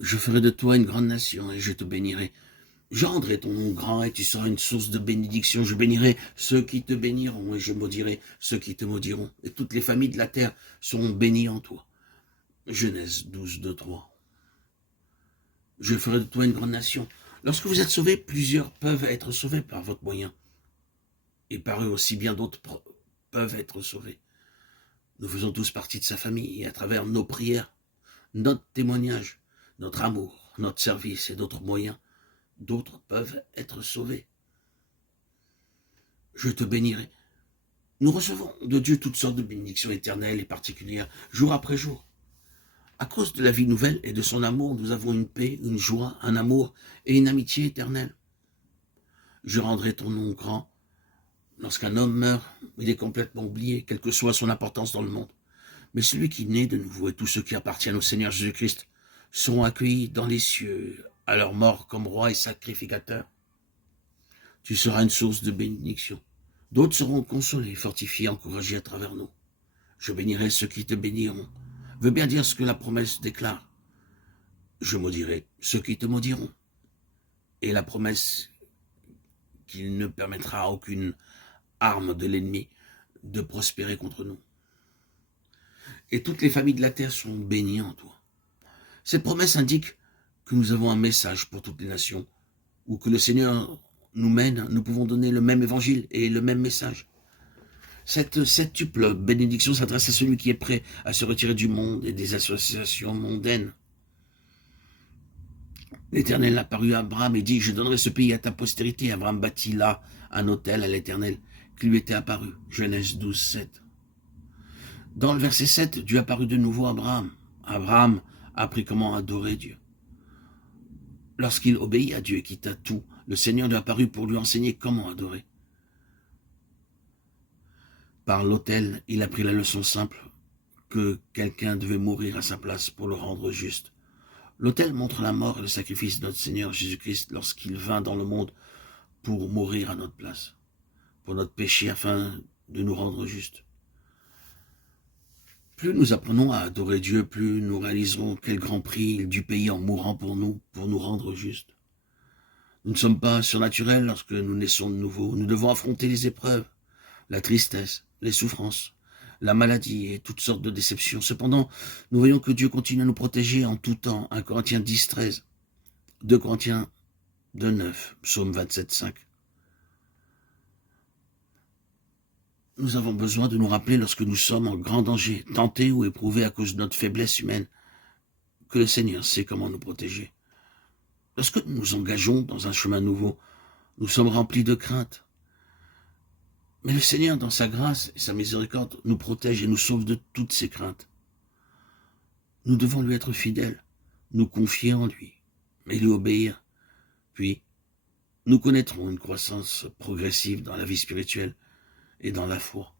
Je ferai de toi une grande nation et je te bénirai. Je rendrai ton nom grand et tu seras une source de bénédiction. Je bénirai ceux qui te béniront et je maudirai ceux qui te maudiront. Et toutes les familles de la terre seront bénies en toi. Genèse 12, 2, 3. Je ferai de toi une grande nation. Lorsque vous êtes sauvés, plusieurs peuvent être sauvés par votre moyen. Et par eux aussi bien d'autres peuvent être sauvés. Nous faisons tous partie de sa famille et à travers nos prières, notre témoignage, notre amour, notre service et d'autres moyens, d'autres peuvent être sauvés. Je te bénirai. Nous recevons de Dieu toutes sortes de bénédictions éternelles et particulières, jour après jour. À cause de la vie nouvelle et de son amour, nous avons une paix, une joie, un amour et une amitié éternelle. Je rendrai ton nom grand. Lorsqu'un homme meurt, il est complètement oublié, quelle que soit son importance dans le monde. Mais celui qui naît de nouveau et tous ceux qui appartiennent au Seigneur Jésus-Christ seront accueillis dans les cieux à leur mort comme roi et sacrificateur. Tu seras une source de bénédiction. D'autres seront consolés, fortifiés, encouragés à travers nous. Je bénirai ceux qui te béniront. Veut bien dire ce que la promesse déclare. Je maudirai ceux qui te maudiront. Et la promesse qu'il ne permettra à aucune arme de l'ennemi de prospérer contre nous. Et toutes les familles de la terre sont bénies en toi. Cette promesse indique que nous avons un message pour toutes les nations, où que le Seigneur nous mène, nous pouvons donner le même évangile et le même message. Cette septuple bénédiction s'adresse à celui qui est prêt à se retirer du monde et des associations mondaines. L'Éternel apparut à Abraham et dit, je donnerai ce pays à ta postérité. Abraham bâtit là un autel à l'Éternel qui lui était apparu. Genèse 12, 7. Dans le verset 7, Dieu apparut de nouveau à Abraham. Abraham apprit comment adorer Dieu. Lorsqu'il obéit à Dieu et quitta tout, le Seigneur lui apparut pour lui enseigner comment adorer. Par l'autel, il apprit la leçon simple que quelqu'un devait mourir à sa place pour le rendre juste. L'autel montre la mort et le sacrifice de notre Seigneur Jésus-Christ lorsqu'il vint dans le monde pour mourir à notre place, pour notre péché afin de nous rendre justes. Plus nous apprenons à adorer Dieu, plus nous réaliserons quel grand prix il dut payer en mourant pour nous rendre justes. Nous ne sommes pas surnaturels lorsque nous naissons de nouveau. Nous devons affronter les épreuves, la tristesse, les souffrances, la maladie et toutes sortes de déceptions. Cependant, nous voyons que Dieu continue à nous protéger en tout temps. 1 Corinthiens 10, 13, 2 Corinthiens 2, 9, Psaume 27, 5. Nous avons besoin de nous rappeler lorsque nous sommes en grand danger, tentés ou éprouvés à cause de notre faiblesse humaine, que le Seigneur sait comment nous protéger. Lorsque nous nous engageons dans un chemin nouveau, nous sommes remplis de crainte. Mais le Seigneur, dans sa grâce et sa miséricorde, nous protège et nous sauve de toutes ces craintes. Nous devons lui être fidèles, nous confier en lui, et lui obéir. Puis, nous connaîtrons une croissance progressive dans la vie spirituelle et dans la foi.